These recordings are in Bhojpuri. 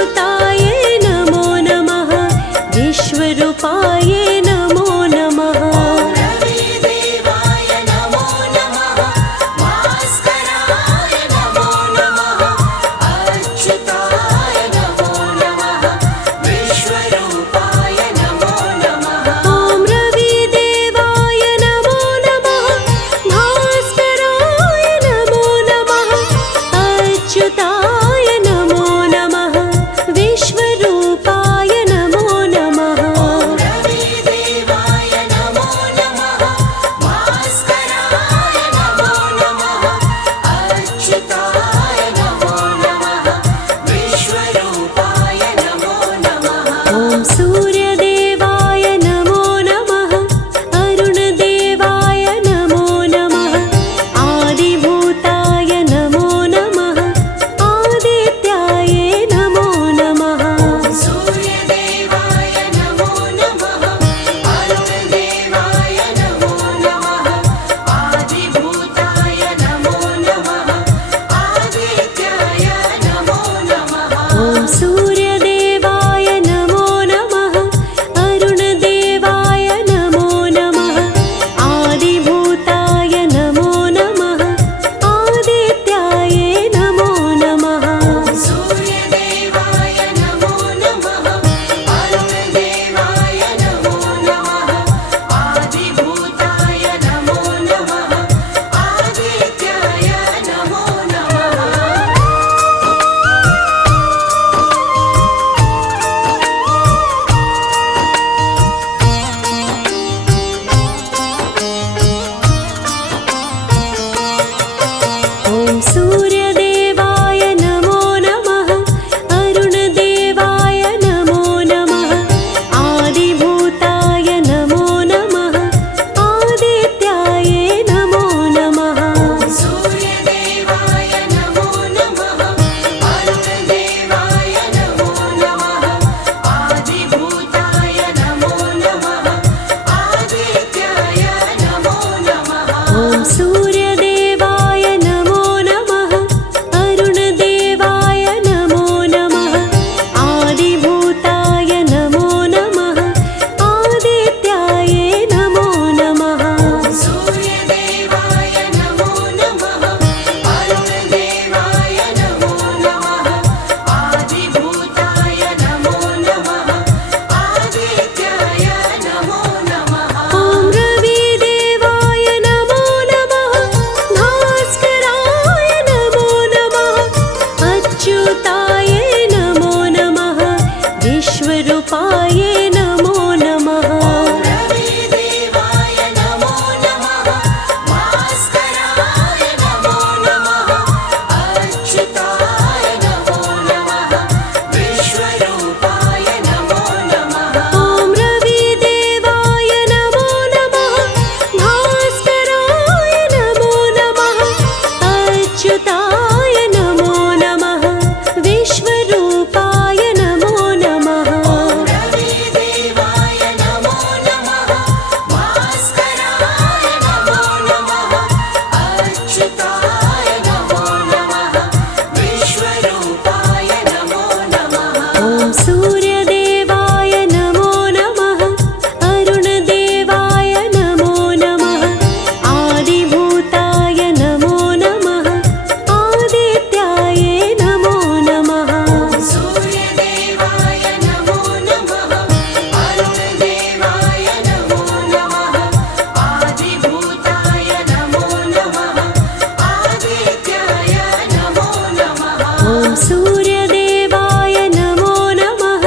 अच्युताय नमो नमः विश्वरूपाय नमो नमः रविदेवाय नमो नमः भास्कराय नमो नमः अच्युताय नमो नमः विश्वरूपाय नमो नमः ॐ रविदेवाय नमो नमः भास्कराय नमो नमः अच्युताय नमो नमः विश्वरूपाय नमो नमः रविदेवाय नमो नमः भास्कराय नमो नमः अच्युताय नमो नमः विश्वरूपाय नमो नमः ॐ सूर्यदेवाय नमो नमः अरुणदेवाय नमो नमः आदिभूताय नमो नमः आदित्याय नमो नमः सूर्यदेवाय नमो नमः अरुणदेवाय नमो नमः आदिभूताय नमो नमः आदित्याय नमो नमः ॐ सूर्यदेवाय नमो नमः अरुणदेवाय नमो नमः आदिभूताय नमो नमः आदित्याय नमो नमः सूर्यदेवाय नमो नमः अरुणदेवाय नमो नमः आदिभूताय नमो नमः आदित्याय नमो नमः ॐ सूर्यदेवाय नमो नमः अरुणदेवाय नमो नमः आदिभूताय नमो नमः आदित्याय नमो नमः सूर्यदेवाय नमो नमः अरुणदेवाय नमो नमः आदिभूताय नमो नमः आदित्याय नमो नमः ॐ सूर्यदेवाय नमो नमः अरुणदेवाय नमो नमः आदिभूताय नमो नमः आदित्याय नमो नमः सूर्यदेवाय नमो नमः अरुणदेवाय नमो नमः आदिभूताय नमो नमः आदित्याय नमो नमः ॐ रविदेवाय नमो नमः भास्कराय नमो नमः अच्युताय नमो नमः विश्वरूपाय नमो नमः रविदेवाय नमो नमः भास्कराय नमो नमः अच्युताय नमो नमः विश्वरूपाय नमो नमः ॐ रविदेवाय नमो नमः भास्कराय नमो नमः अच्युताय नमो नमः विश्वरूपाय नमो नमः रविदेवाय नमो नमः भास्कराय नमो नमः अच्युताय नमो नमः विश्वरूपाय नमो नमः ॐ सूर्यदेवाय नमो नमः अरुणदेवाय नमो नमः आदिभूताय नमो नमः आदित्याय नमो नमः सूर्यदेवाय नमो नमः अरुणदेवाय नमो नमः आदिभूताय नमो नमः आदित्याय नमो नमः ॐ सूर्यदेवाय नमो नमः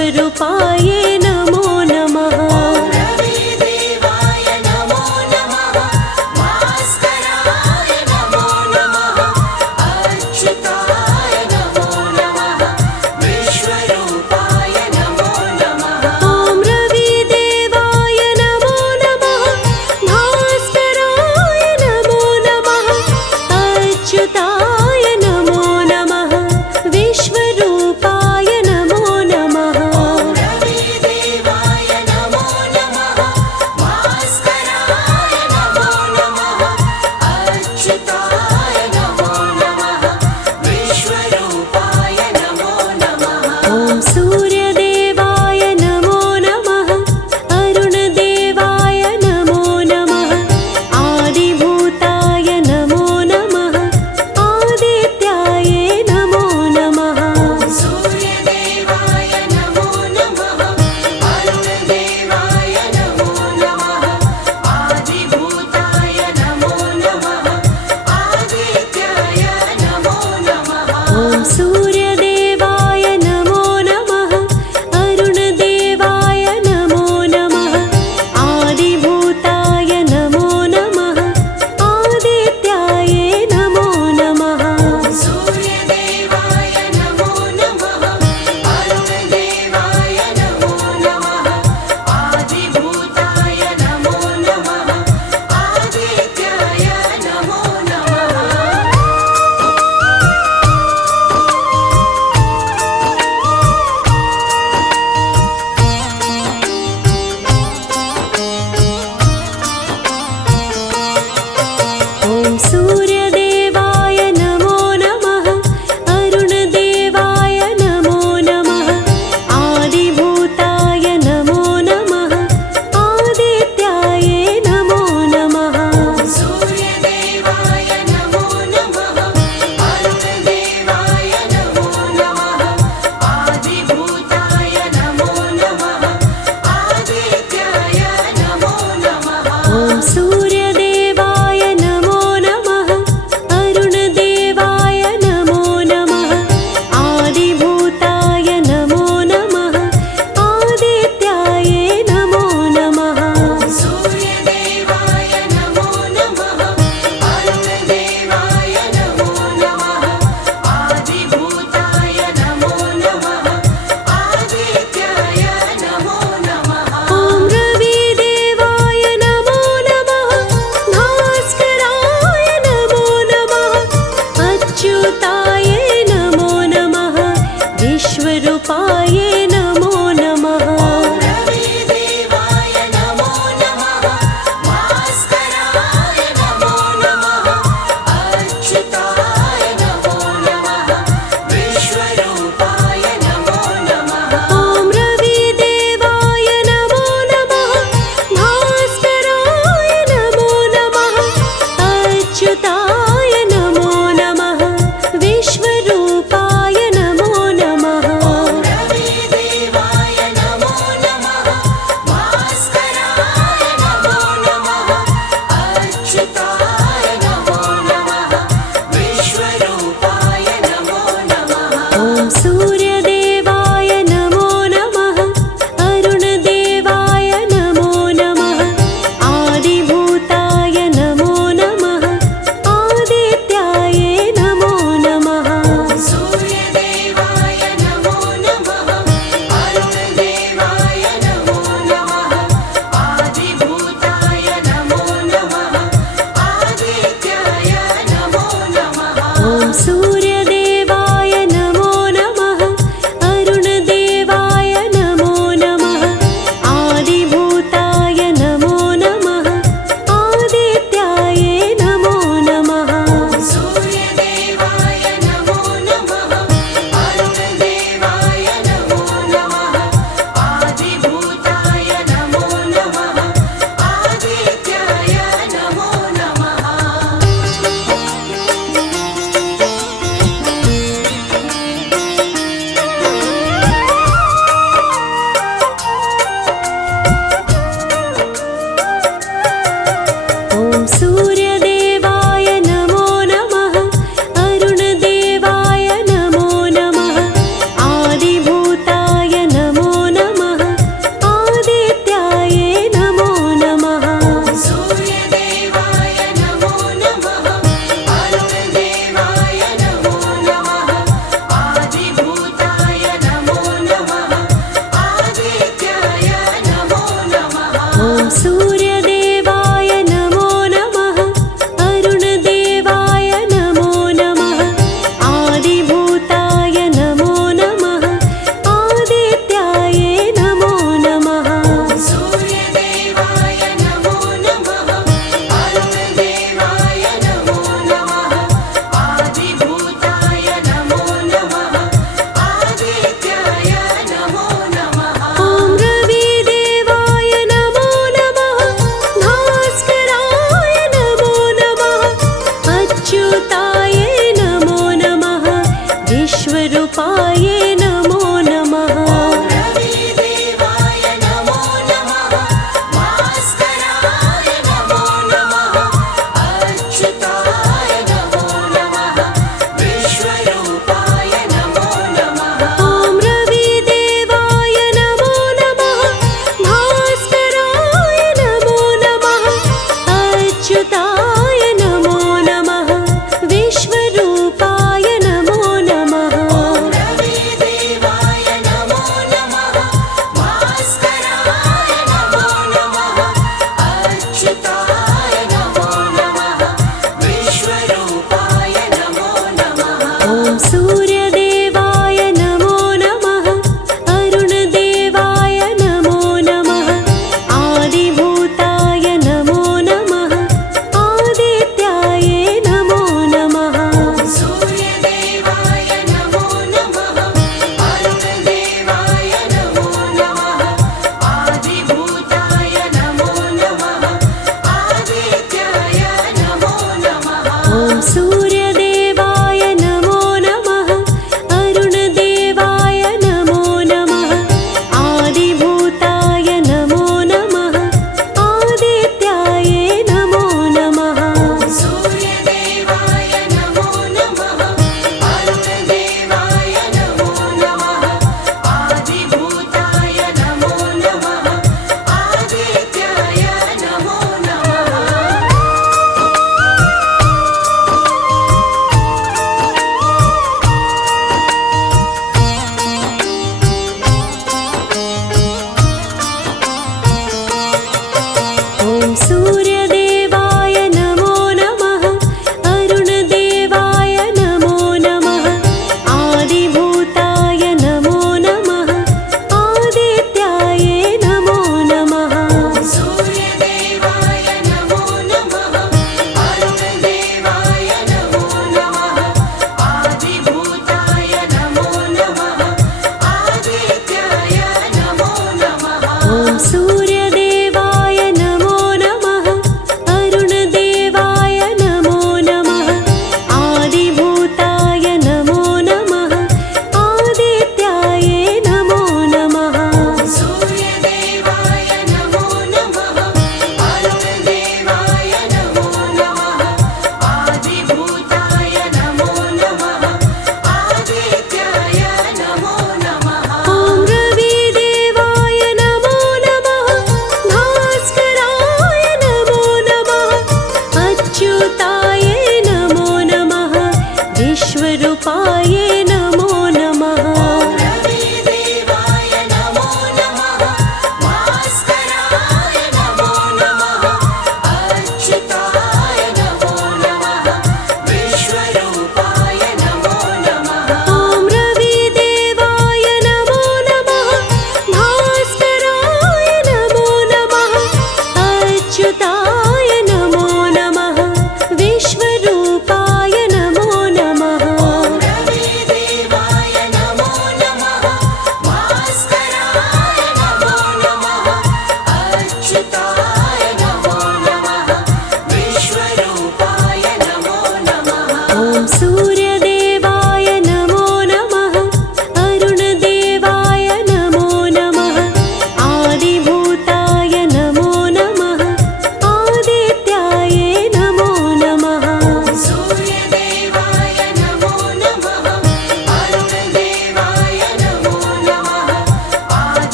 विश्वरूपाय नमो नमः रविदेवाय नमो नमः भास्कराय नमो नमः अच्युताय नमो नमः विश्वरूपाय नमो नमः ॐ रविदेवाय नमो नमः भास्कराय नमो नमः अच्युताय नमो नमः विश्वरूपाय नमो नमः रविदेवाय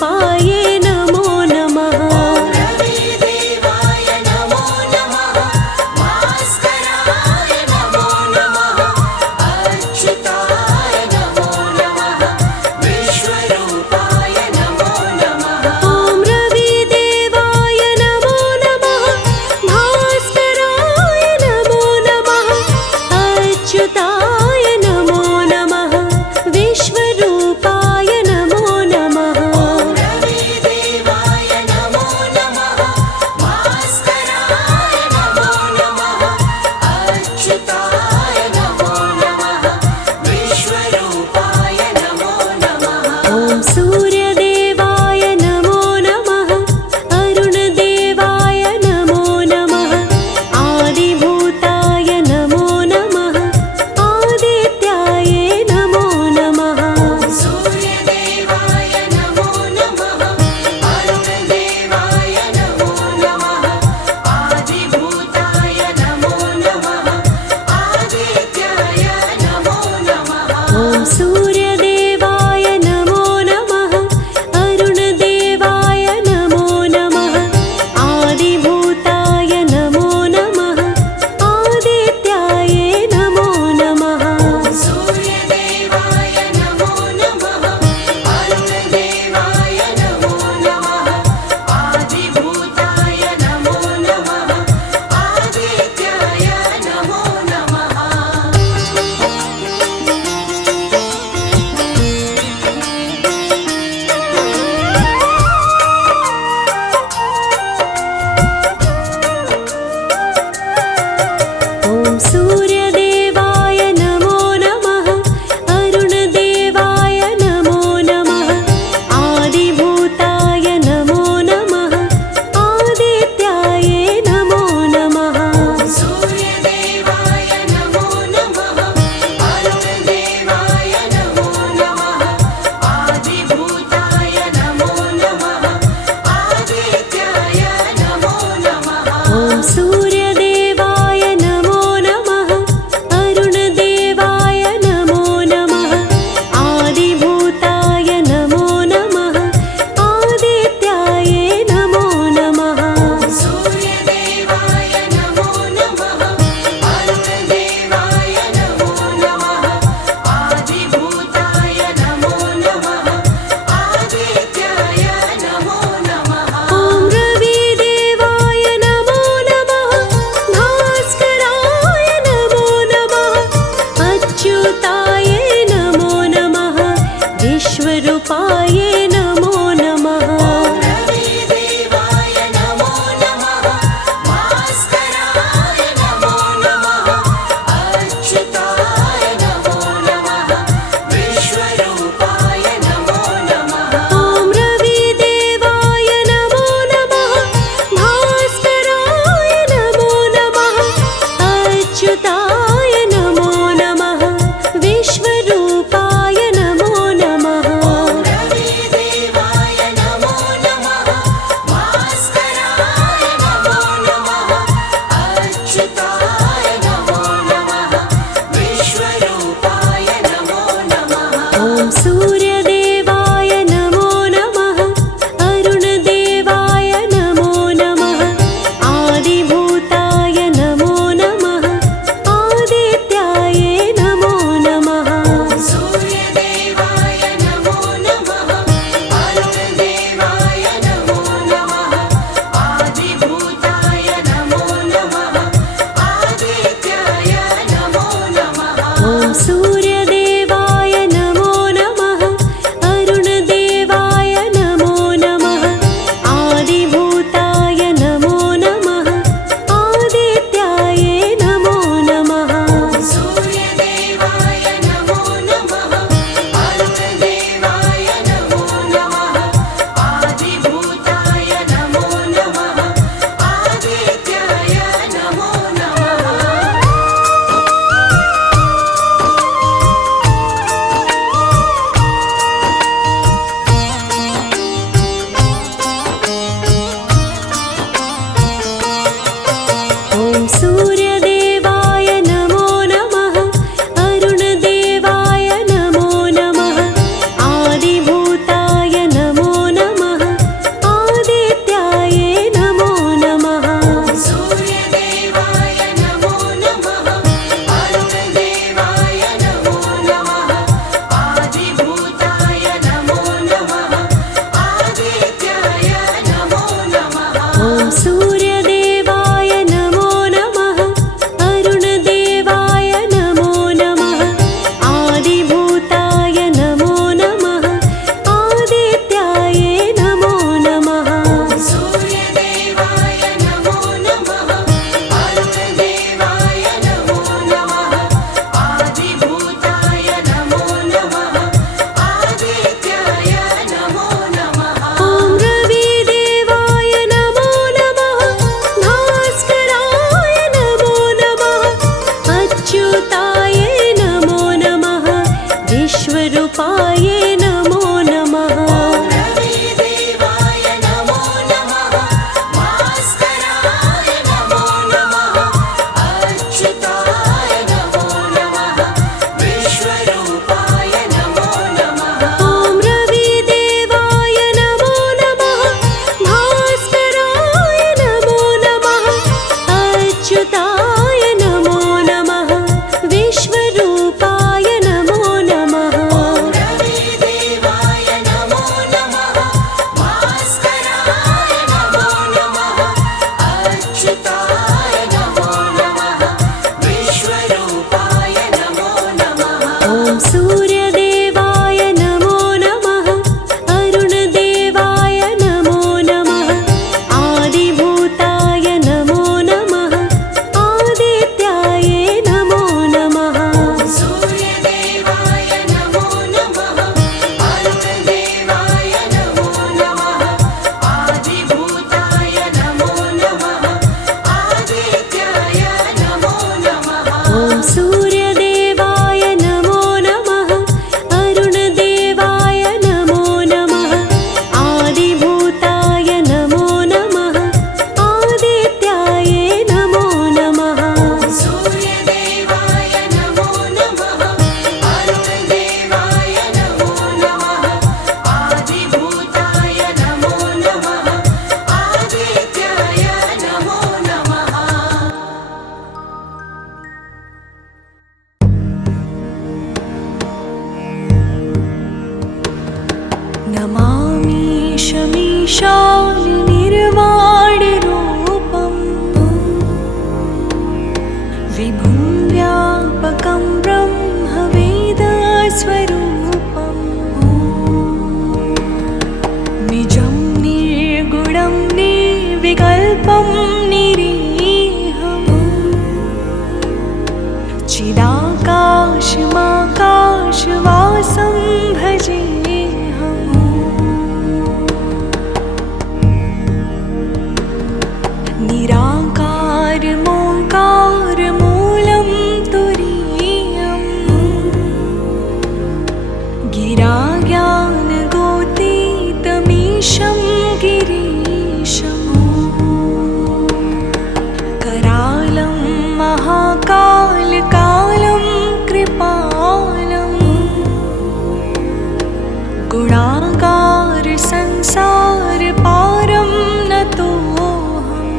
विश्वरूपाय नमो नमः रविदेवाय नमो नमः भास्कराय नमो नमः अच्युताय नमो नमः विश्वरूपाय नमो नमः ॐ रविदेवाय नमो नमः भास्कराय नमो नमः अच्युताय नमो नमः विश्वरूपाय नमो नमः रविदेवाय ॐ सूर्यदेवाय नमो नमः अरुणदेवाय नमो नमः आदिभूताय नमो नमः आदित्याय नमो नमः सूर्यदेवाय नमो नमः अरुणदेवाय नमो नमः आदिभूताय नमो नमः आदित्याय नमो नमः ॐ सूर्यदेवाय नमो नमः अरुणदेवाय नमो नमः आदिभूताय नमो नमः आदित्याय नमो नमः सूर्यदेवाय नमो नमः अरुणदेवाय नमो नमः आदिभूताय नमो नमः आदित्याय नमो नमः नमामि शमीशाननिर्वाणरूपम् विभुं व्यापकं ब्रह्मवेदस्वरूपम् निजं निर्गुणं निर्विकल्पं निरीहम् चिदाकाशमाकाशवासं भजेऽहम् निराकारमोङ्कारमूलं तुरीयम् गिराज्ञानगोतीतमीशं गिरीशम् करालं महाकालकालं कृपालम् गुणागारसंसारपारं नतोऽहम्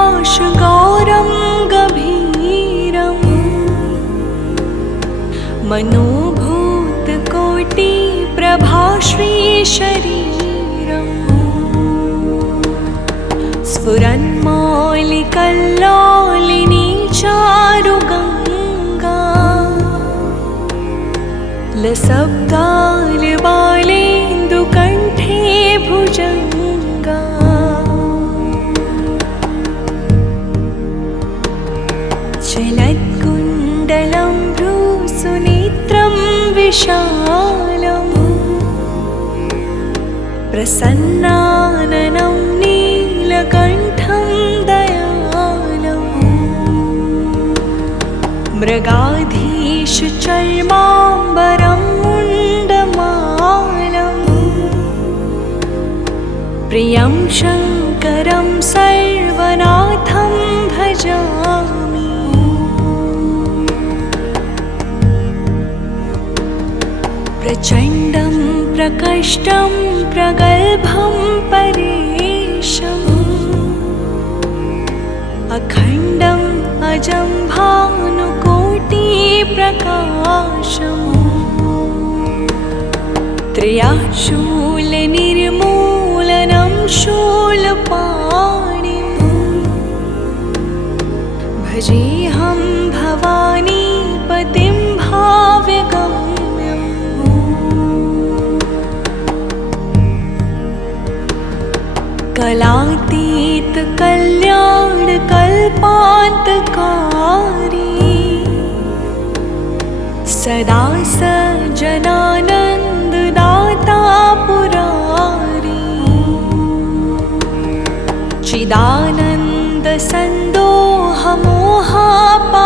तुषाराद्रिसङ्काशगौरं गभीरम् मनोभूतकोटिप्रभाश्रीशरीरम् स्फुरन्मौलिकल्लोलिनी चारुगङ्गा लसब्दालबालेन्दुकण्ठे भुजङ्गा चलत्कुण्डलं भ्रूसुनेत्रं विशालम् प्रसन्नाननं नीलकण्ठं दयालम् मृगाधीशचर्माम्बरं मुण्डमालम् प्रियं शङ्करं सर्वनाथं भजामि प्रचण्डं प्रकष्टं प्रगल्भं परेशम् अखण्डम् अजं भानुकोटिप्रकाशम् त्र्यशूलनिर्मूलनं शूलपाणिम् भजेऽहं भवानीपतिं भाव्यगम्यम् कलातीतकल्याणकल्पान्तकारी सदा सज्जनानन्ददाता पुरारी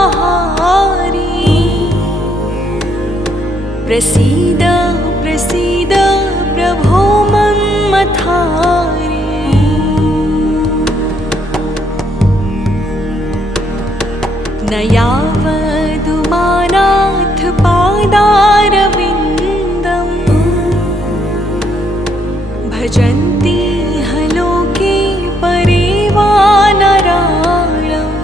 चिदानन्दसन्दोहमोहापहारी प्रसीद प्रसीद प्रभो मन्मथारी न यावदुमानाथ पादारविन्दम् भजन्ति लोके परे वा नराणम्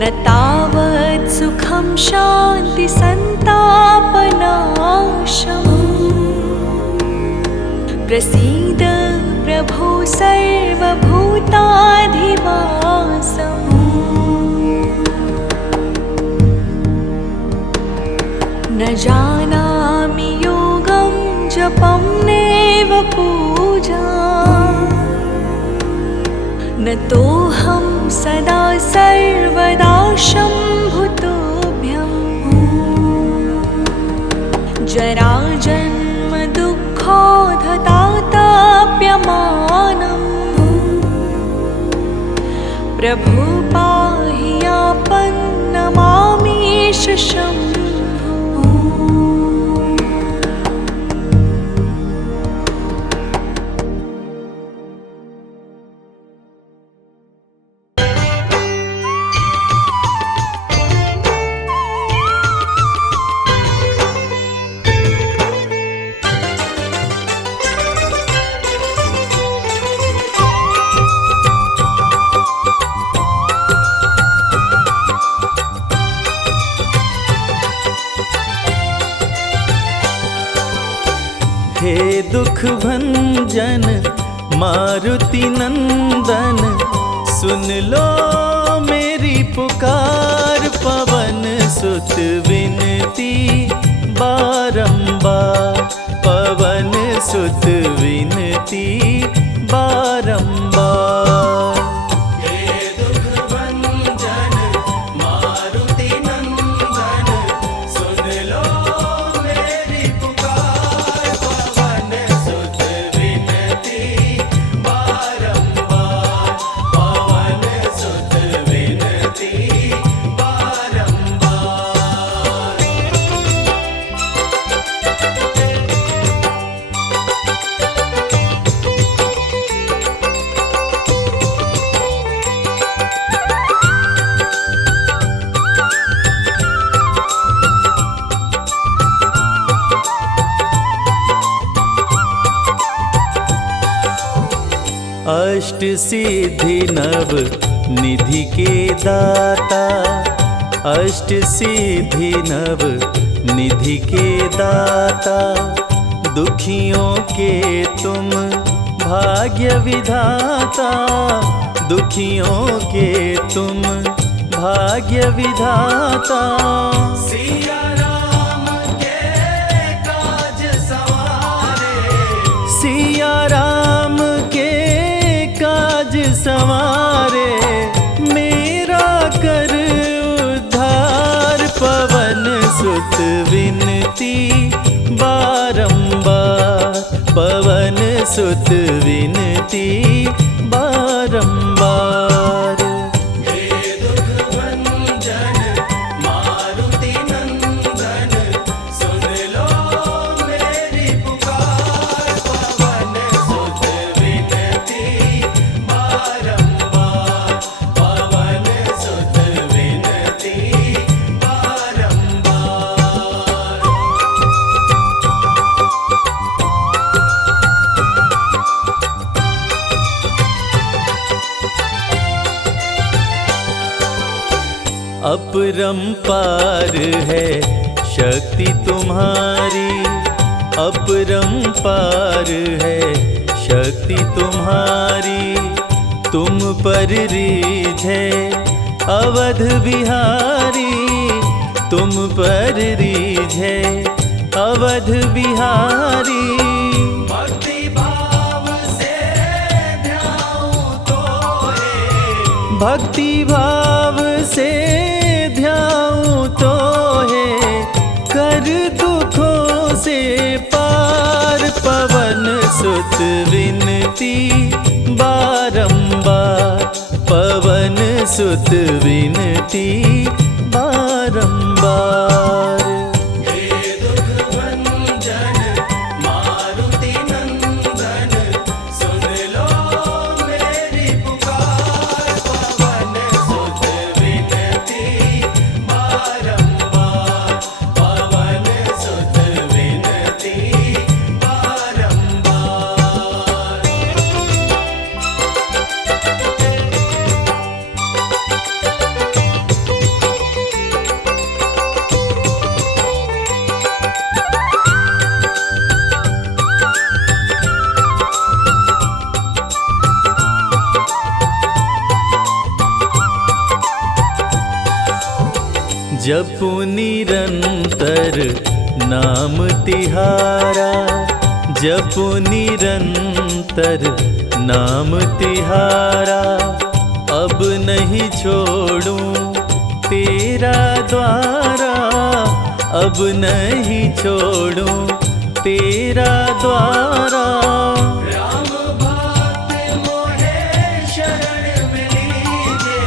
न तावत् सुखं शान्तिसन्तापनाशम् प्रसीद प्रभो सर्वभूताधिवासम् न जानामि योगं जपं नैव पूजा न तोऽहं सदा सर्वदा शम्भुतोऽभ्यम् जराजन्म दुःखोधताताप्यमानम् प्रभो पाहि आपन्नमामीश शम्भो। हे दुख भंजन मारुति नंदन, सुन लो मेरी पुकार। पवन सुत विनती बारंबार, पवन सुत विनती बारंबार। हे दुख भंजन मारुति नंदन, सुन लो मेरी पुकार। पवन सुत विनती बारंबार, पवन सुत विनती बारंबार। अष्ट सिद्धि नव निधि के दाता, अष्ट सिद्धि नव निधि के दाता। दुखियों के तुम भाग्य विधाता, दुखियों के तुम भाग्य विधाता। सिया राम के काज सवारे, सिया राम के काज सवारे। मेरा कर उद्धार, पवन सुत विनती बारंबार, पवन सुत विनती बारंबार। हे दुख भंजन मारुति नंदन, सुन लो मेरी पुकार। पवन सुत विनती बारंबार, पवन सुत विनती बारंबार। अपरंपार है शक्ति तुम्हारी, अपरंपार है शक्ति तुम्हारी। तुम पर रीझे अवध बिहारी, तुम पर रीझे अवध बिहारी। भक्ति भाव से ध्याऊं तो है, भक्ति भाव से ध्याऊं तो है। कर दुखों से पार, पवन सुत विनती बारंबार, पवन सुत विनती बारंबार। हे दुख भंजन मारुति नंदन, सुन लो मेरी पुकार। पवन सुत विनती बारंबार, पवन सुत विनती बारंबार। जपु निरंतर नाम तिहारा, जपु निरंतर नाम तिहारा। अब नहीं छोड़ूं तेरा द्वारा, अब नहीं छोड़ूं तेरा द्वारा। राम भक्त मोहे शरण में लीजे,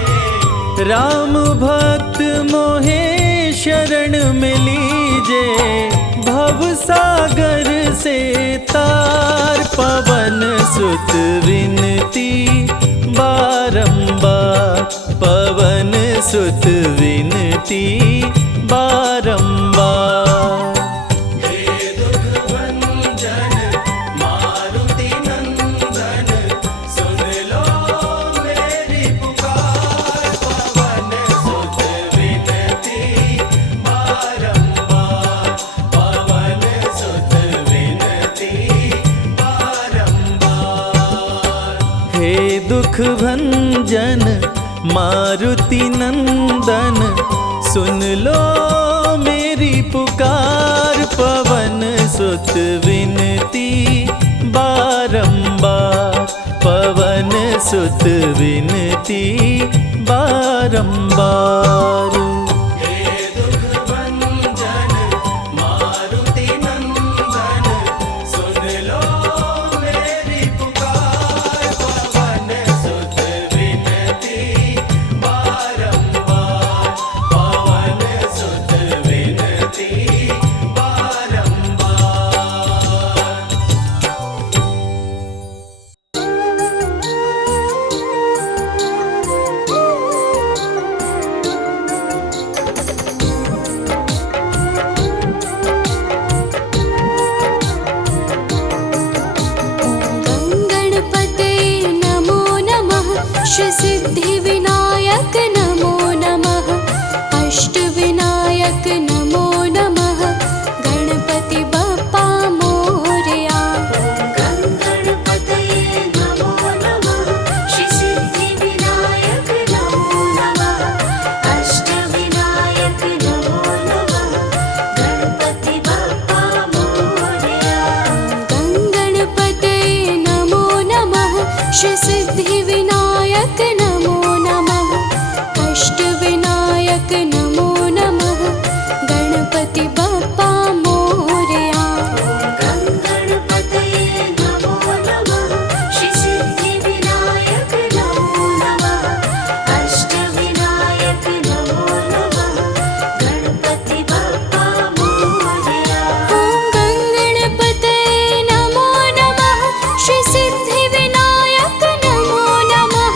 राम भक्त मोहे शरण में लीजे। भव सागर से तार, पवन सुत विनती बारंबार, पवन सुत विनती बारंबार। हे दुख भंजन मारुति नंदन, सुन लो मेरी पुकार। पवन सुत विनती बारंबार, पवन सुत विनती बारंबार। हे दुख भंजन मारुति नंदन, सुन लो मेरी पुकार। पवन सुत विनती बारंबार, पवन सुत विनती बारंबार। हे दुख भंजन मारुति नंदन, सुन लो मेरी पुकार। पवन सुत विनती बारंबार, पवन सुत विनती बारंबार। गंगणपते नमो नमः, श्री सिद्धिविनायक नमो नमः, अष्टविनायक नमो नमः, गणपति बप्पा मोरया। गंगणपतये नमो नमः, श्री सिद्धिविनायक नमो नमः, अष्टविनायक नमो नमः, गणपति बप्पा मोरया। गंगणपते नमो नमः, श्री सिद्धिविनायक नमो नमः, अष्टविनायक नमो नमः, गणपति बप्पा मोरया। गंगणपतये नमो नमः, श्री सिद्धिविनायक नमो नमः, अष्टविनायक नमो नमः, गणपति बप्पा मोरया। ॐ गंगणपते नमो नमः, श्री सिद्धिविनायक नमो नमः,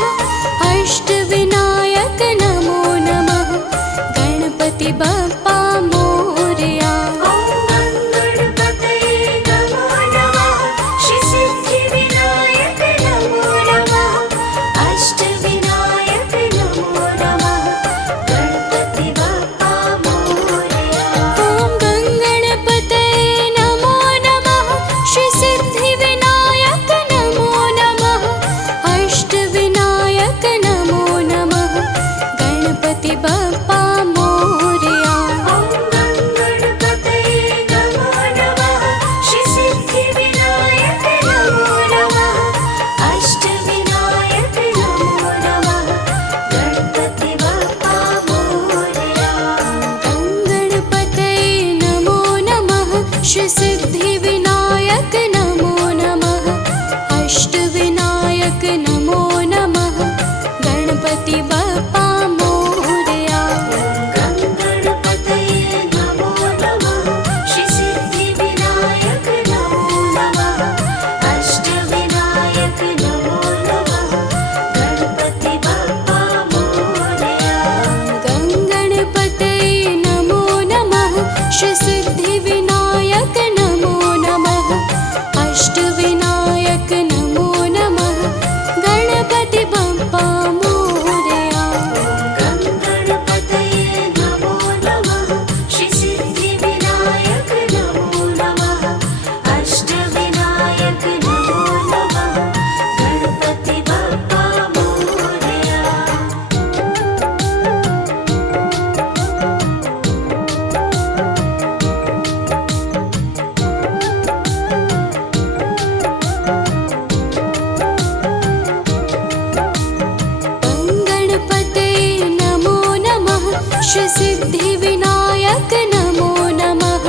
श्री सिद्धिविनायक नमो नमः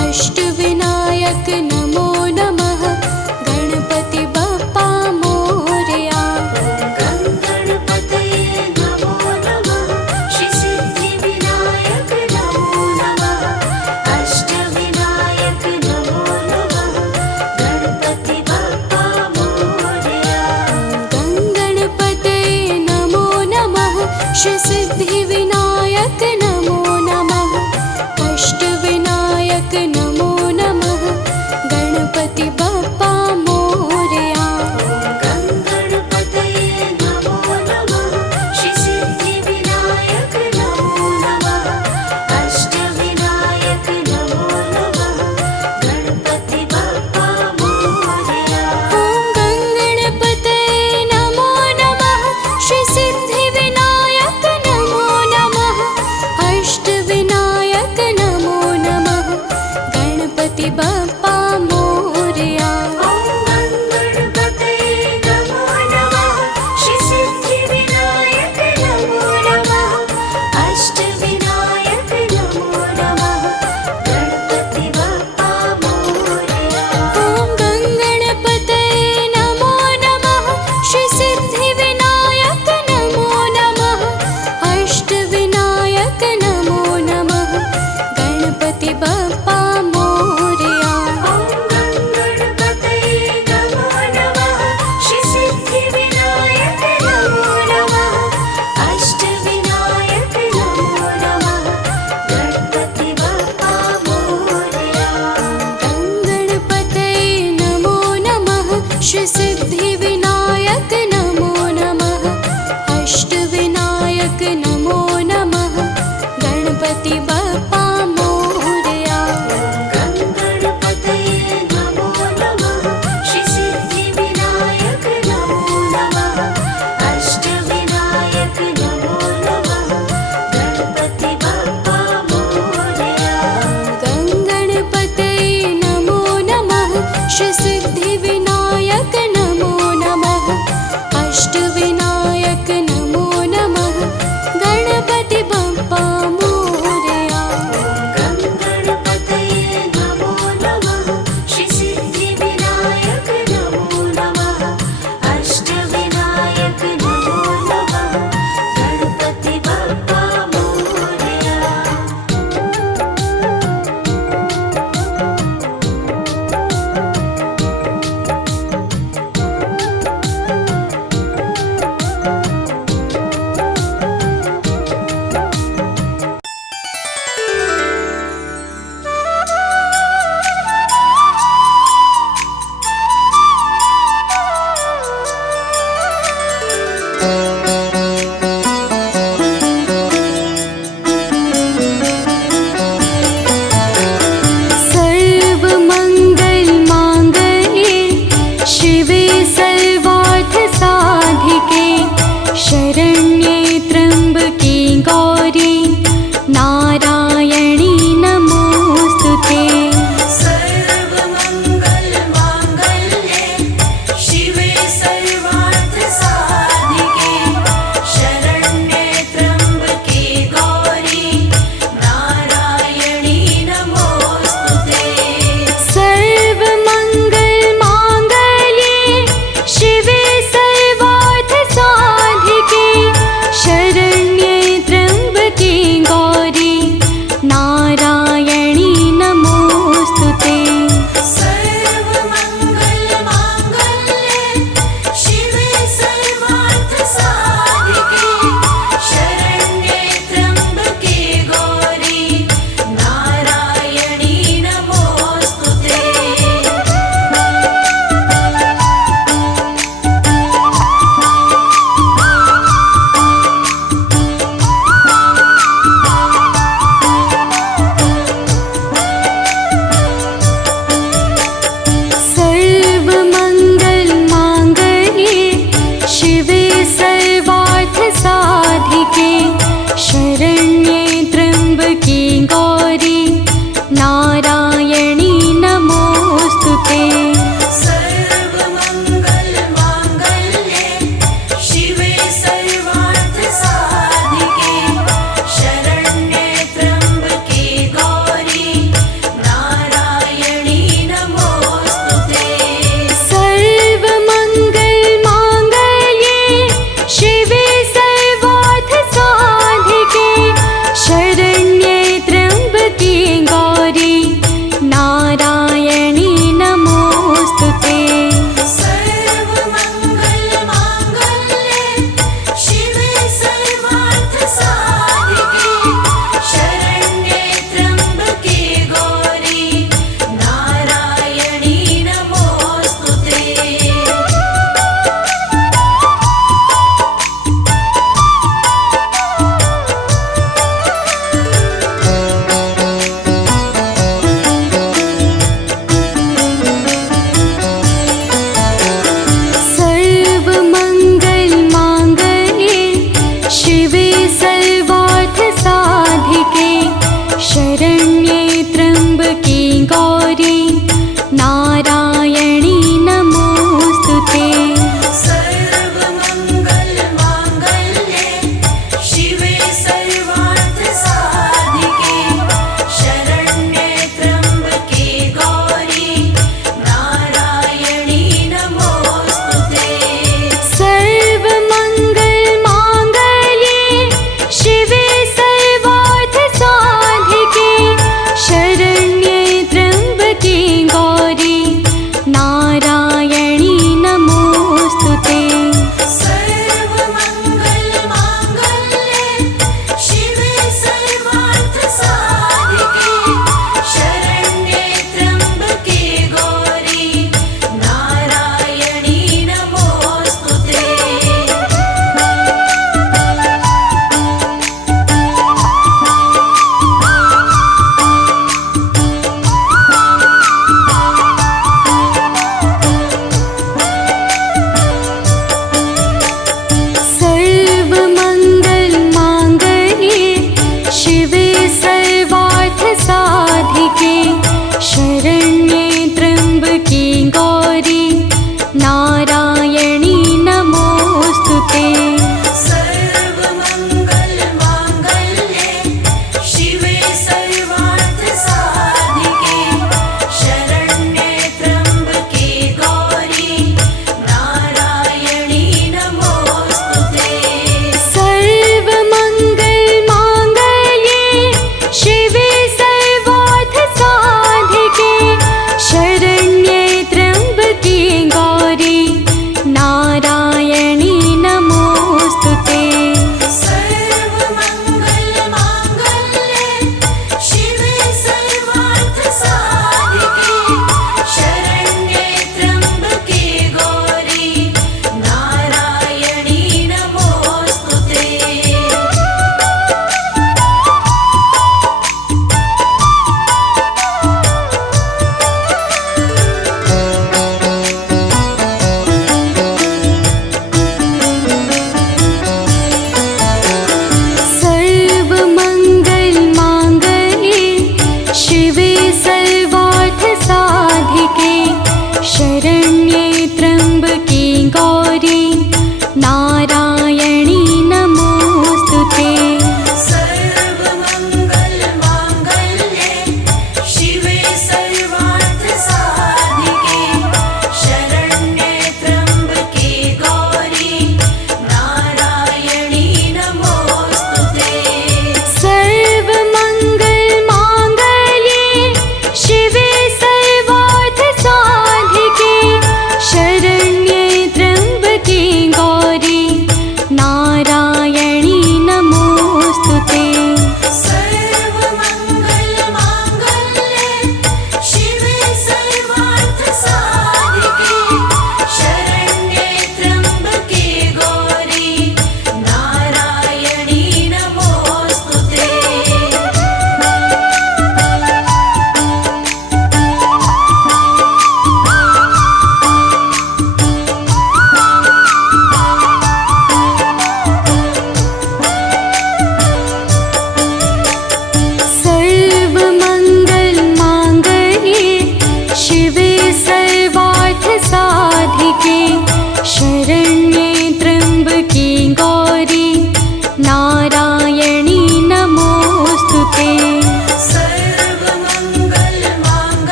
अष्टविनायक नमो नमः गणपति बप्पा मोरया गणपतये नमो नमः श्री सिद्धिविनायक नमो नमः अष्टविनायक नमो नमः गणपति बप्पा मोरया गणपतये नमो नमः श्री सिद्धिविनायक नमो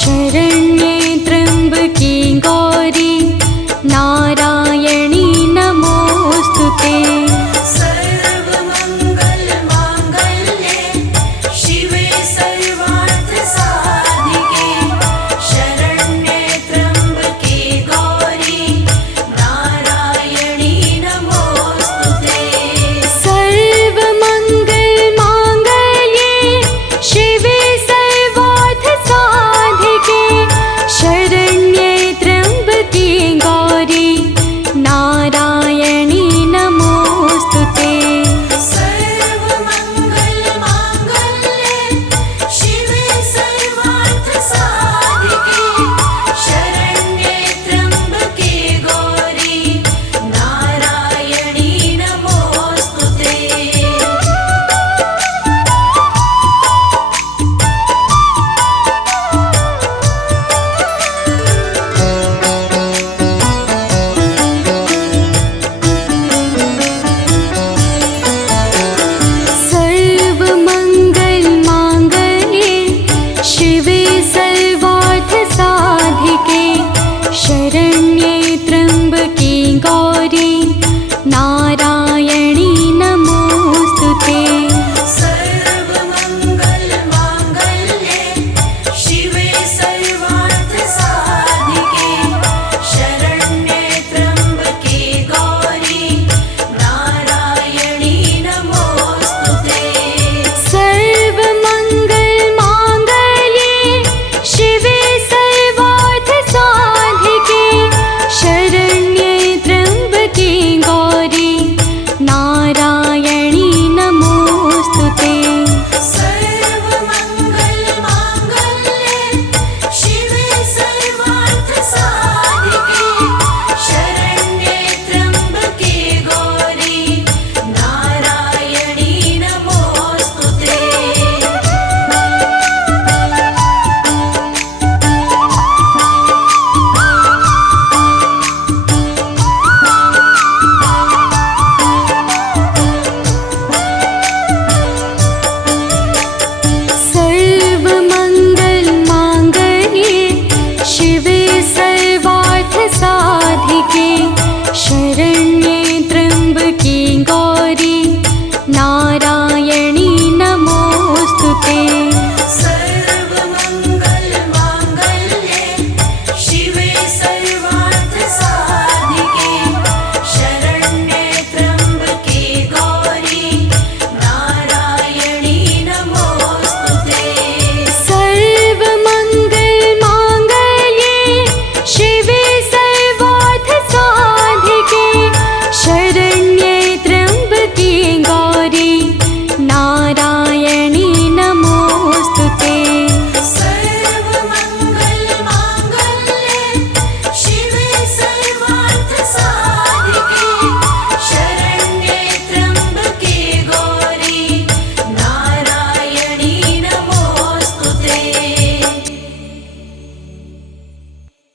शरण